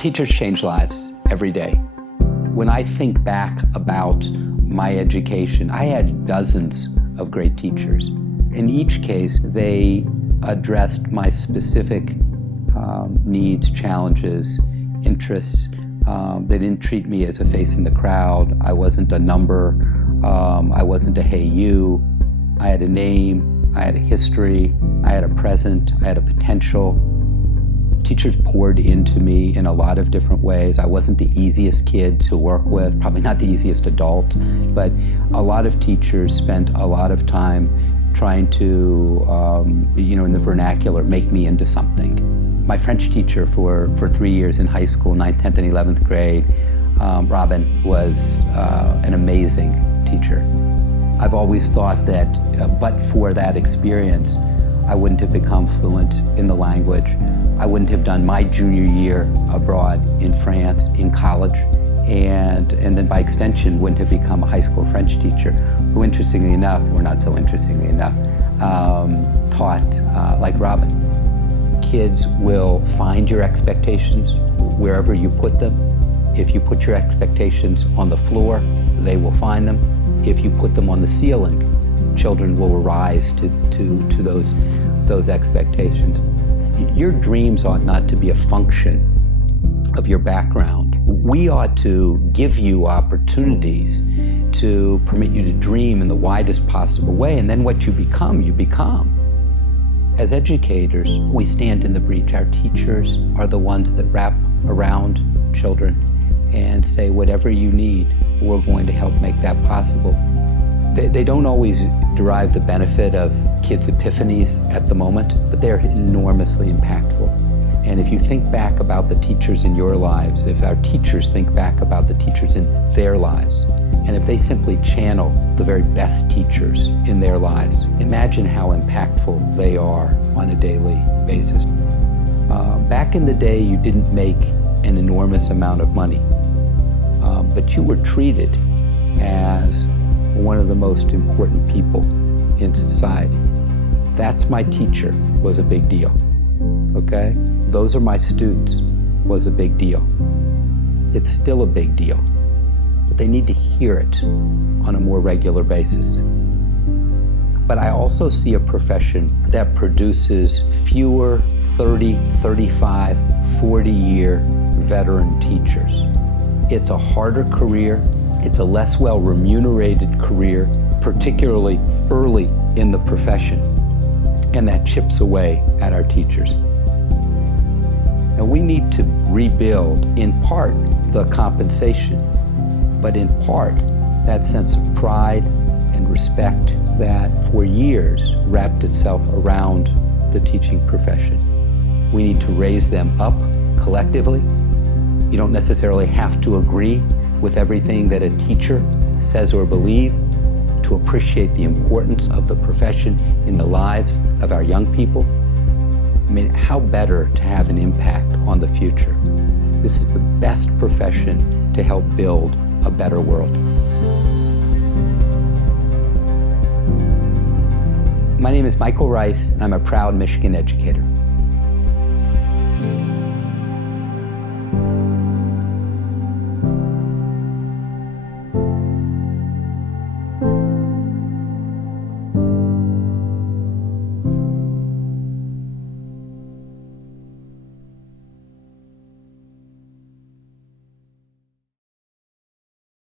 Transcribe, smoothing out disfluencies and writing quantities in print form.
Teachers change lives every day. When I think back about my education, I had dozens of great teachers. In each case, they addressed my specific needs, challenges, interests. They didn't treat me as a face in the crowd. I wasn't a number. I wasn't a hey you. I had a name. I had a history. I had a present. I had a potential. Teachers poured into me in a lot of different ways. I wasn't the easiest kid to work with, probably not the easiest adult, but a lot of teachers spent a lot of time trying to, in the vernacular, make me into something. My French teacher for 3 years in high school, 9th, 10th, and 11th grade, Robin, was an amazing teacher. I've always thought that but for that experience, I wouldn't have become fluent in the language. I wouldn't have done my junior year abroad in France, in college, and then by extension wouldn't have become a high school French teacher who, interestingly enough, or not so interestingly enough, taught like Robin. Kids will find your expectations wherever you put them. If you put your expectations on the floor, they will find them. If you put them on the ceiling, children will rise to those expectations. Your dreams ought not to be a function of your background. We ought to give you opportunities to permit you to dream in the widest possible way, and then what you become, you become. As educators, we stand in the breach. Our teachers are the ones that wrap around children and say, whatever you need, we're going to help make that possible. They don't always derive the benefit of kids' epiphanies at the moment, but they're enormously impactful. And if you think back about the teachers in your lives, if our teachers think back about the teachers in their lives, and if they simply channel the very best teachers in their lives, imagine how impactful they are on a daily basis. Back in the day, you didn't make an enormous amount of money, but you were treated as one of the most important people in society. That's my teacher was a big deal, okay? Those are my students was a big deal. It's still a big deal, but they need to hear it on a more regular basis. But I also see a profession that produces fewer 30, 35, 40-year veteran teachers. It's a harder career. It's a less well-remunerated career, particularly early in the profession, and that chips away at our teachers. And we need to rebuild, in part, the compensation, but in part, that sense of pride and respect that for years wrapped itself around the teaching profession. We need to raise them up collectively. You don't necessarily have to agree with everything that a teacher says or believes, to appreciate the importance of the profession in the lives of our young people. I mean, how better to have an impact on the future? This is the best profession to help build a better world. My name is Michael Rice, and I'm a proud Michigan educator.